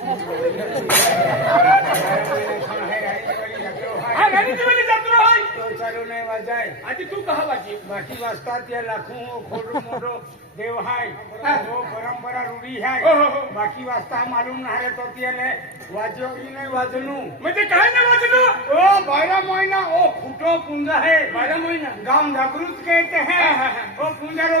આજે તું કહા બાકી બાકી વાસ્તા ત્યાં લાખું ખોડો મોટો દેવ હાય ઓ પરંપરા રૂઢી હાય બાકી વાસ્તા માલુમ ના હે તો ત્યાં વાજો ને વાજનું મેં તે કહે ને વાજનું ઓ બારા મહિના ગામ ઢાકરૂત કહેતે હે ઓ પૂંજારો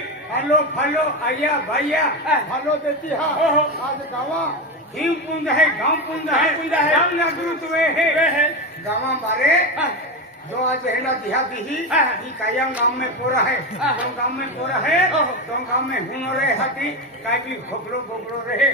ફાલો ફાલો આયા ભાયા ફાલો દેતી હા આજ ગાવા हिम पुंज है गांव पुंज है पुंज है गांव जागृत हुए है गावा बारे जो आज हेड़ा दिहा दिही ही कायम गांव में पोरा है तो गांव में पोरा है तो गांव में हुन रहे हती काय भी खोखलो बोखलो रहे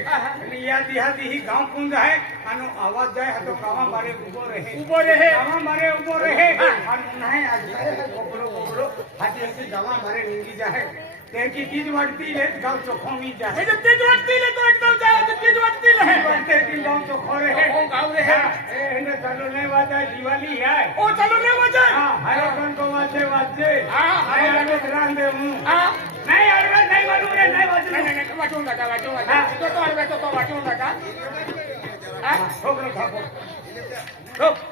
लिया दिहा दिही गांव पुंज है अनु आवाज जाए तो गावा बारे उबो रहे उबो रहे गावा बारे उबो रहे और नहीं आज खोखलो बोखलो हाथी गावा बारे निंगी जाए देखी तीज वटती ले गांव चोखो तो में जा हे तीज वटती ले तो एकदम जा तो तीज वटती तो हाँ, ले वटते की गांव चोखो रे है ओ गांव रे है ए ने चलो ने वाजा दिवाली है ओ चलो ने वाजा हां हरे कौन को वाजे वाजे हां हरे अरवे ध्यान दे हूं हां नहीं अरवे हाँ। नहीं बनू रे नहीं वाजू नहीं नहीं वाजू ना वाजू ना तो तो अरवे तो तो वाजू ना हां हाँ, ठोक रे ठोक ठोक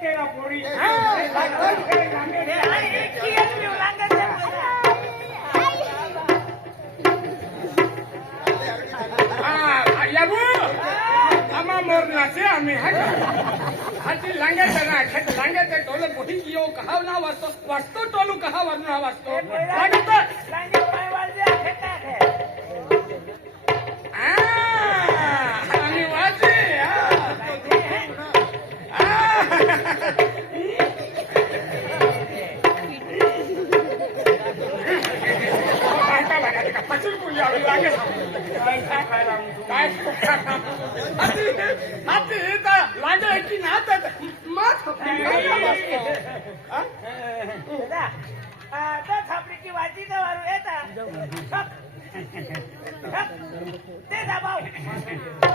तेरा बोरी लांगे दे लांगे दे লাগু আমার মোর आम्ही আমি हाती लांग्याचं ना खेळ लांग्याचं टोलं मोठी येऊ कहा ना वाचतो वाचतो टोलू कहा तो वाचतो 快！快！得大宝！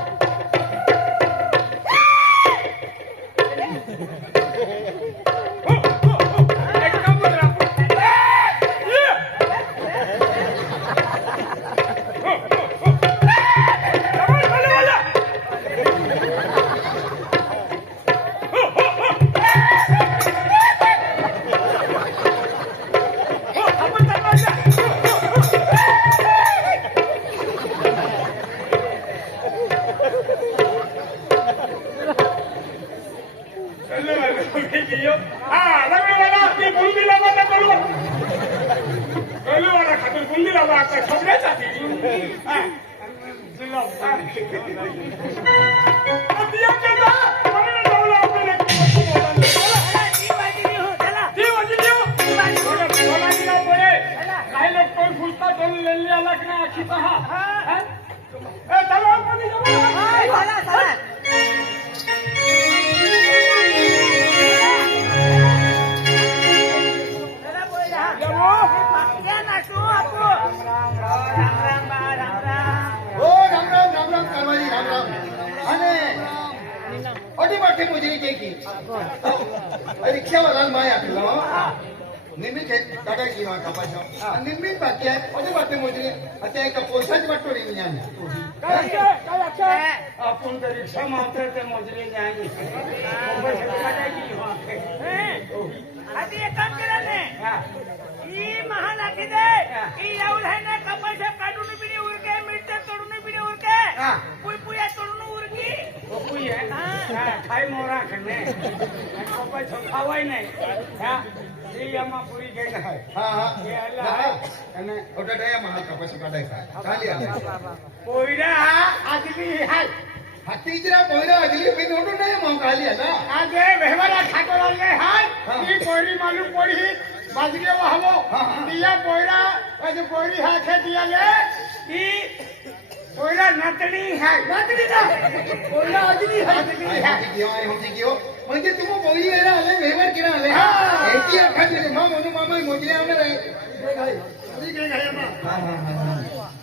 ઢોલ લેલ્યા લખના આખી પહા હા એ ચાલો પડી જાવ હા સાલા સાલા અને માયા ನಿಮಗೆ ಕಡಗಿವಾಗ ಪಶು ನಿಮಗೆ ಬಗ್ಗೆ ಒಂದು ಬಟ್ಟೆ ಮುದ್ರೆ ಮತ್ತೆ ಏಕ ಪೋಸಜ್ ಬಟ್ಟು ನೀವು ಜ್ಞಾನ ಅಪ್ಪನ ಪರೀಕ್ಷಾ ಮಾತ್ರ ತೆ ಮುದ್ರೆ ಜ್ಞಾನ ಅದು ಏಕಂ ಕರನೆ ಈ ಮಹಾಲಕ್ಷ್ಮಿ ಈ ಯೌಲಹನ ಕಪಶ ಕಾಡೂನು ಬಿಡಿ ಉರ್ಗೆ ಮಿರ್ಚೆ ತೊಡೂನು ಬಿಡಿ ಉರ್ಗೆ ಪುಯ್ ಪುಯ ತೊಡೂನು ಉರ್ಗಿ ಪುಯ ಹಾ ಖಾಯ್ ಮೋರಾ ಕಣ್ಣೆ ಕಪಶ ಖಾವೈ ನೈ ಹಾ એમાં પૂરી ગઈ ના હા હા એ અલા અને ઓટા ડાયામાં હાલ પછી કાઢાય થાય ચાલી આવે પોઈરા આજલી હાલ હતીજરા પોઈરા આજલી બિન ઓટો ડાયામાં કાલી હલા આ જે વહેવારા ઠાકોર લે હાલ ઈ પોઈરી માલુ પોડી બાજરીઓ હાલો દિયા પોઈરા આજે પોઈરી હાથે દિયા લે ઈ કોયલા નતડી હે નતડી ના કોયલા અજડી હે અજડી હે ગયો આ હોતી ગયો મને તું બોલી એરા હલે વેવર કેરા હલે એકી આખા દે મામો નું મામા મોજલે આવને રે ગઈ ગઈ ગઈ હા હા હા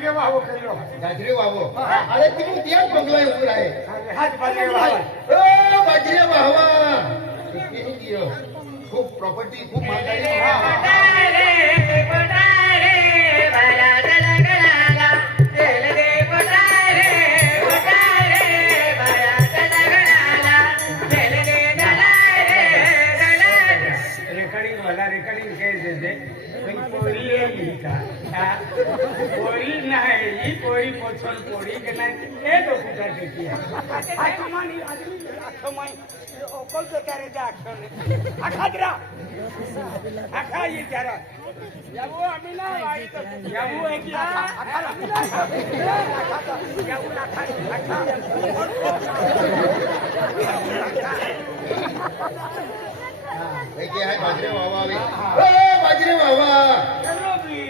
पांढरे वाहो केलो गाजरे वाहो अरे तिकडून त्या बंगला येऊन आहे हाच पांढरे वाहो गाजरे वाहवा खूप प्रॉपर्टी खूप महागाई कोई नहीं कोई पोछल कोड़ी के नहीं तो ये तो पूजा देती है आज मन आदमी अच्छा मन ओकल से करे जा अच्छा आखा जरा आखा ये जरा जब वो हमें ना आई तो जब वो है कि आखा हमें हाँ, ना तो- जब वो आखा आखा हाँ, देखिए है बाजरे बाबा अभी हाँ, ओ बाजरे बाबा चलो भी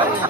coming.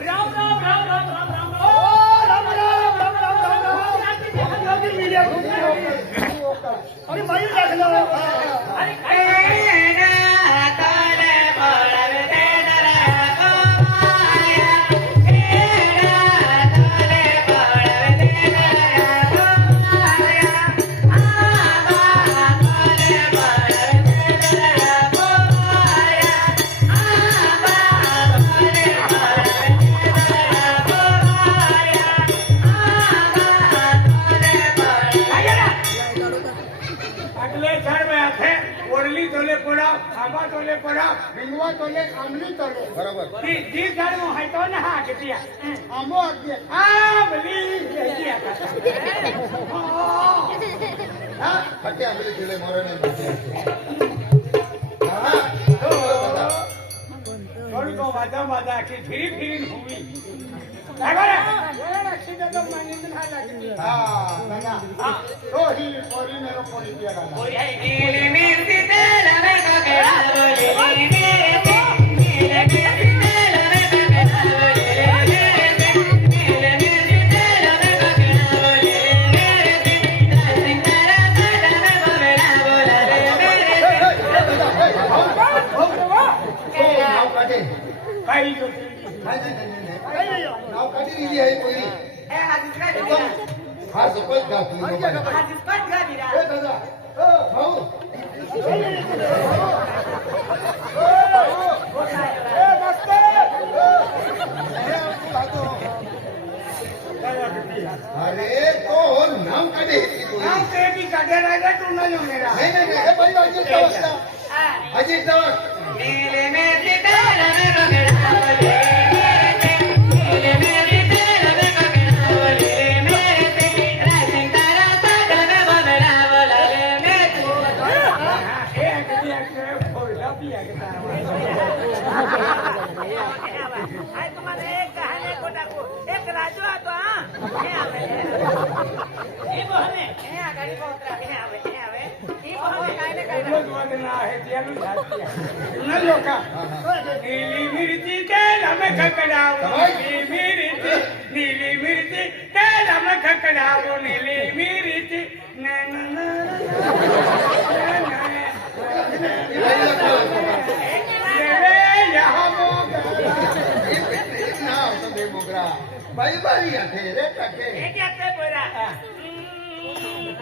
રામ રામ રામ રામ રામ રામ ઓ રામ રામ રામ રામ રામ રામ અરે મયુર દાખલો અરે dia. Amor dia. Ah, beli dia kata. Oh. Ha, pati ambil dile moran ni. Ha. थोड़ी को वादा वादा की फिरी फिरी घूमी लगरे बोले रक्षी दे तो मानी दिन हाल लगी हां लगा हां तो ही पोरी मेरो पोरी दिया लगा कोई है दिल में सीते लवे का के बोले मेरे को मेरे के केली आहे पहिली हा शपथ घातली दादा भाऊ अरे तो नाम कटे नाम ते की काढे राजा तू नाही मेरा नाही नाही हे पहिला अजित तवस्ता अजित तवस्ता नीले में सितारा में रंगड़ा नीली मिर्ची तेल हमें खकड़ाओ नीली मिर्ची नीली मिर्ची तेल हमें खकड़ाओ नीली मिर्ची भाई भाई अठेरे टके एक अठे बोला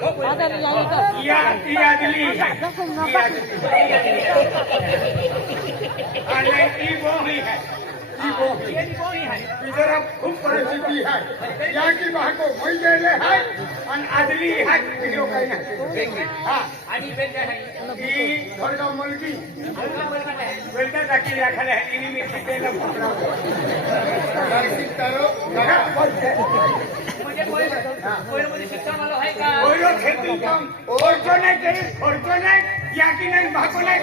इधर अब खूब परिस्थिति है यहाँ की बाहर को वही गेले है आणि आदली है व्हिडिओ काही नाही हा आणि ही वर्ग मुलगी वेलका टाकी राखायला आहे तिने मी पिटेला फोकला खेती कम ओरको नहीं करी ओरको नहीं या कि नहीं भागो नहीं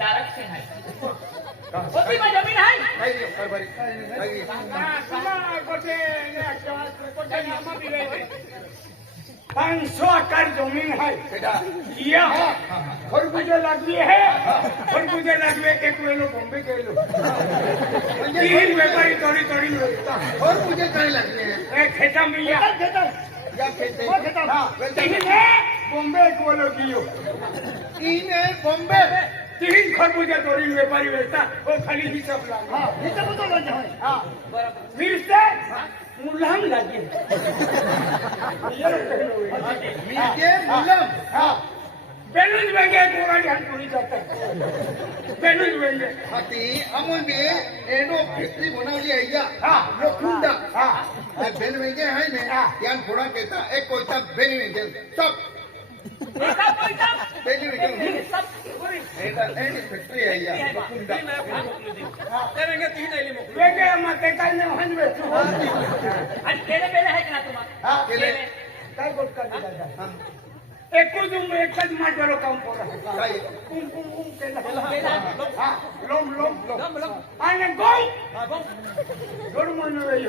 તારક છે હાય કોપીમાં જમીન હાય કઈ નહીં ખબર કઈ નહીં કમા કોઠે ને કોઠે નામાં બી રહે પાંચસો एकड़ जमीन है ये हो खरबूजे लगवे है खरबूजे लगवे एक वेलो बॉम्बे के लो तीन व्यापारी तोड़ी तोड़ी खरबूजे कहीं लगवे है खेता में या खेता या खेते खेता तीन है बॉम्बे एक वेलो गियो तीन है बॉम्बे तीन तो खरबूजा दोरी व्यापारी वेचता वो खाली ही सब लागे हां ही सब तो लागे हां बराबर फिर से हाँ, मुल्लाम लागे ये के मुल्लाम हां हाँ। बेलूज वेंगे गोरा ध्यान तो पूरी जाता बेलूज वेंगे हाती अमूल में एनो फैक्ट्री बनवली आहे या हां लोखंडा हां बेल वेंगे आहे ना हाँ। यान थोडा कहता एक कोयता बेल वेंगे सब एकूच एकच माझ्यावर काम केलं आणि गोड म्हणून